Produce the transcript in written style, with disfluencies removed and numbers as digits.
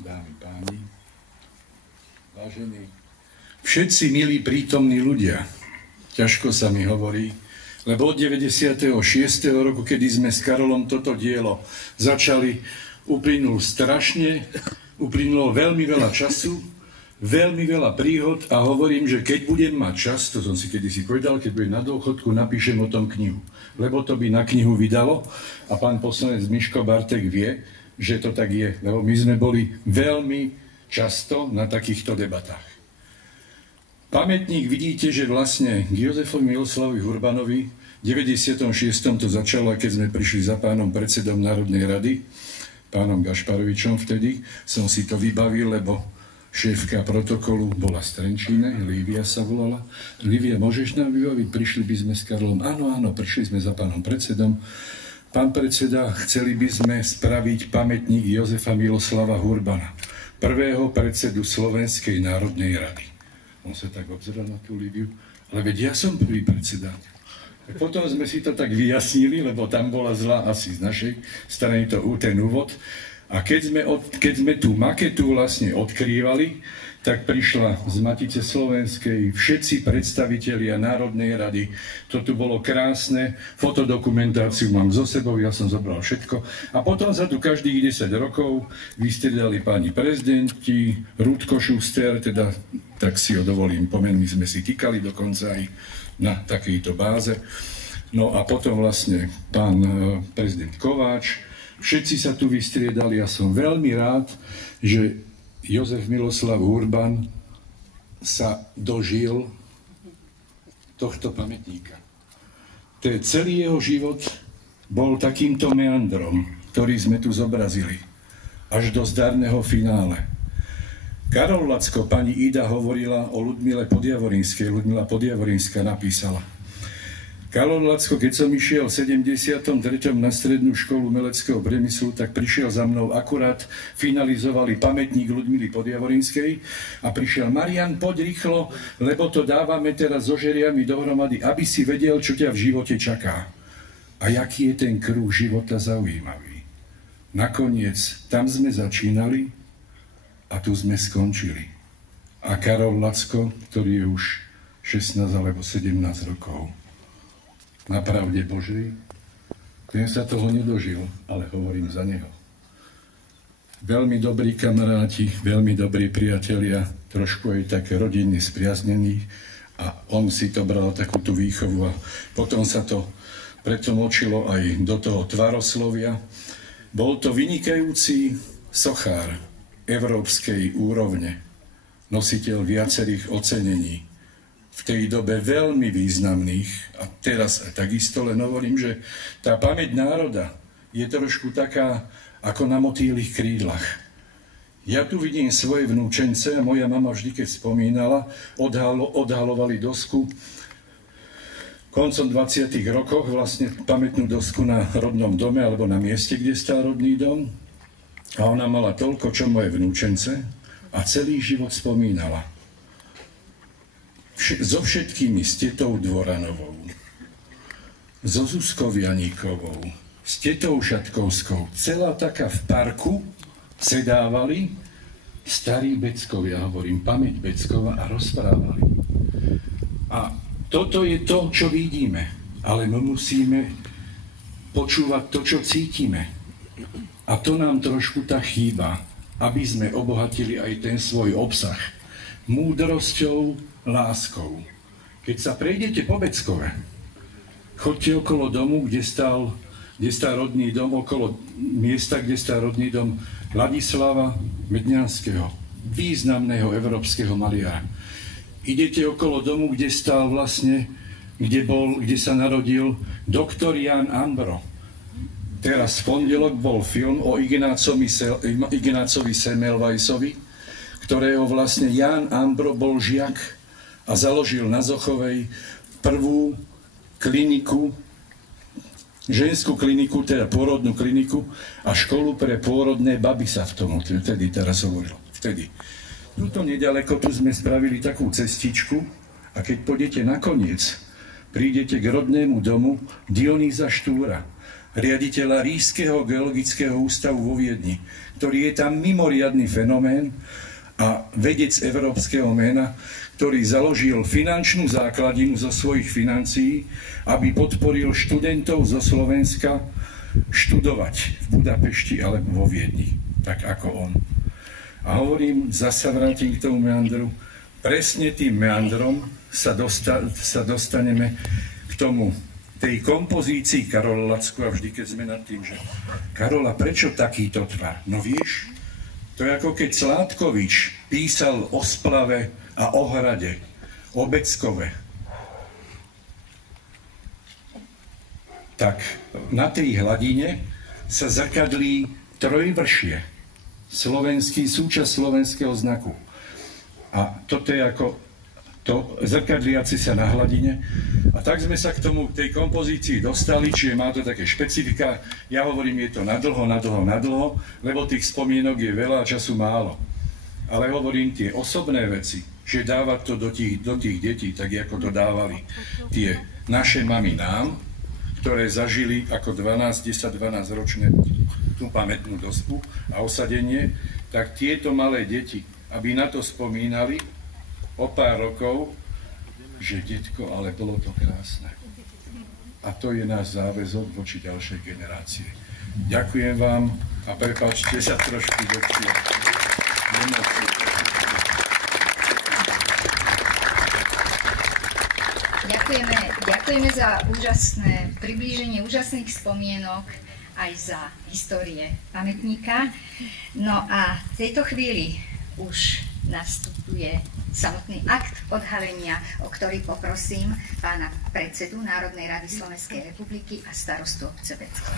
dámy, páni, vážení, všetci milí prítomní ľudia, ťažko sa mi hovorí, lebo od 96. roku, kedy sme s Karolom toto dielo začali, uplynulo veľmi veľa času, veľmi veľa príhod a hovorím, že keď budem mať čas, to som si kedysi povedal, keď budem na dôchodku, napíšem o tom knihu. Lebo to by na knihu vydalo a pán poslanec Miško Bartek vie, že to tak je, lebo my sme boli veľmi často na takýchto debatách. Pamätník vidíte, že vlastne k Jozefovi Miloslavovi Hurbanovi v 96. to začalo, keď sme prišli za pánom predsedom Národnej rady, pánom Gašparovičom vtedy, som si to vybavil, lebo šéfka protokolu bola z Trenčíne, Lívia sa volala. Lívia, môžeš nám vybaviť? Prišli by sme s Karlom. Áno, prišli sme za pánom predsedom. Pán predseda, chceli by sme spraviť pamätník Jozefa Miloslava Hurbana, prvého predsedu Slovenskej národnej rady. On sa tak obzeral na tú Líviu, ale veď ja som prvý predseda. Potom sme si to tak vyjasnili, lebo tam bola zlá asi z našej strany ten úvod. A keď sme tú maketu vlastne odkrývali, tak prišla z Matice Slovenskej všetci predstavitelia Národnej rady. To tu bolo krásne, fotodokumentáciu mám so sebou, ja som zobral všetko. A potom sa tu každých 10 rokov vystriedali páni prezidenti, Rúdko Šuster, teda tak si ho dovolím pomen, my sme si týkali dokonca aj na takejto báze. No a potom vlastne pán prezident Kováč, všetci sa tu vystriedali a som veľmi rád, že Jozef Miloslav Urban sa dožil tohto pamätníka. Celý jeho život bol takýmto meandrom, ktorý sme tu zobrazili, až do zdarného finále. Karol Lacko, pani Ida hovorila o Ľudmile Podjavorínskej. Ľudmila Podjavorínska napísala: Karol Lacko, keď som išiel v 73. na strednú školu umeleckého priemyslu, tak prišiel za mnou, akurát finalizovali pamätník Ľudmily Podjavorínskej a prišiel: Marian, poď rýchlo, lebo to dávame teraz so žeriami dohromady, aby si vedel, čo ťa v živote čaká. A jaký je ten kruh života zaujímavý. Nakoniec tam sme začínali a tu sme skončili. A Karol Lacko, ktorý je už 16 alebo 17 rokov, na pravde Božej, ten sa toho nedožil, ale hovorím za neho. Veľmi dobrí kamaráti, veľmi dobrí priatelia, trošku aj také rodinne spriaznení a on si to bral takú tú výchovu a potom sa to pretomočilo aj do toho tvaroslovia. Bol to vynikajúci sochár európskej úrovne, nositeľ viacerých ocenení, v tej dobe veľmi významných a teraz takisto, len hovorím, že tá pamäť národa je trošku taká ako na motýlych krídlach. Ja tu vidím svoje vnúčence a moja mama vždy, keď spomínala, odhalovali dosku koncom 20. rokoch, vlastne pamätnú dosku na rodnom dome alebo na mieste, kde stál rodný dom, a ona mala toľko, čo moje vnúčence, a celý život spomínala. So všetkými, s tetou Dvoranovou, so Zuzkou Janíkovou, s tetou Šatkovskou, celá taká v parku sedávali starí Beckovia, hovorím, pamäť Beckova, a rozprávali. A toto je to, čo vidíme, ale my musíme počúvať to, čo cítime. A to nám trošku tak chýba, aby sme obohatili aj ten svoj obsah múdrosťou, láskou. Keď sa prejdete po Beckove, chodte okolo domu, kde stál rodný dom, okolo miesta, kde stál rodný dom Ladislava Medňanského, významného európskeho maliara. Idete okolo domu, kde stál vlastne, kde sa narodil doktor Jan Ambro. Teraz v pondelok bol film o Ignácovi Semmelweisovi, ktorého vlastne Jan Ambro bol žiak a založil na Zochovej prvú kliniku, ženskú kliniku, teda pôrodnú kliniku a školu pre pôrodné baby sa v tom vtedy teraz hovorilo. Vtedy. Tuto nedaleko tu sme spravili takú cestičku a keď pôjdete nakoniec, prídete k rodnému domu Dionýza Štúra. riaditeľa Ríšskeho geologického ústavu vo Viedni, ktorý je tam mimoriadny fenomén a vedec európskeho mena, ktorý založil finančnú základinu zo svojich financií, aby podporil študentov zo Slovenska študovať v Budapešti alebo vo Viedni, tak ako on. A hovorím, zasa vrátim k tomu meandru, presne tým meandrom sa dostaneme k tomu, tej kompozícii Karola Lacku, a vždy, keď sme nad tým, že Karola, prečo takýto tvar? No vieš, to je ako keď Sládkovič písal o splave a o hrade, o Beckove. Tak na tej hladine sa zrkadlí trojvršie, súčasť slovenského znaku. A toto je ako to zrkadliaci sa na hladine. A tak sme sa k tomu, tej kompozícii dostali, čiže má to také špecifika. Ja hovorím, je to nadlho, lebo tých spomienok je veľa a času málo. Ale hovorím tie osobné veci, že dávať to do tých detí, tak ako to dávali tie naše mamy nám, ktoré zažili ako 10-12 ročné tú pamätnú dosku a osadenie, tak tieto malé deti, aby na to spomínali o pár rokov, že detko, ale bolo to krásne. A to je náš záväzok voči ďalšej generácie. Ďakujem vám a prepáčte sa trošku do tie emócie. Ďakujeme za úžasné priblíženie úžasných spomienok aj za histórie pamätníka. No a v tejto chvíli už nastupuje samotný akt odhalenia, o ktorý poprosím pána predsedu Národnej rady Slovenskej republiky a starostu obce Beckov.